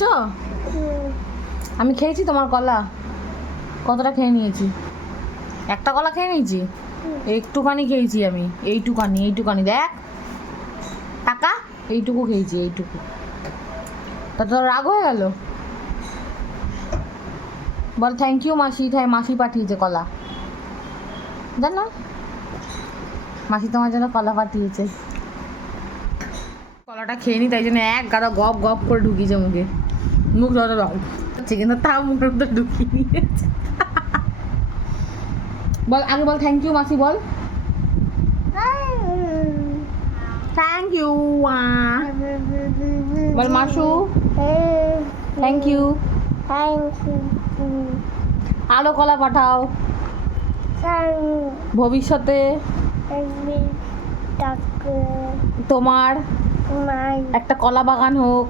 খাচ্ছ? আমি খেয়েছি তোমার কলা? কতটা খেয়ে নিয়েছি? একটা কলা খেয়ে নিয়েছি? একটুখানি খেয়েছি আমি, এইটুকানি দেখ টাকা, এইটুকু খেয়েছি, এইটুকু। তা তোর রাগ হয়ে গেল? বল থ্যাংক ইউ মাসি, মাসি পাঠিয়েছে কলা, জানো মাসি তোমার জন্য কলা পাঠিয়েছে। কলাটা খেয়ে নি, তাই জন্য এক গাদা গপ গপ করে ঢুকিয়েছে মুখে, মুখ যত রকম হচ্ছে কিন্তু তাও মুখের মধ্যে ঢুকিয়ে নিয়েছে। বল আগে বল থ্যাংক ইউ মাসি, বল থ্যাংক ইউ। বল মাসু থ্যাংক ইউ, আরো কলা পাঠাও ভবিষ্যতে, তোমার একটা কলা বাগান হোক।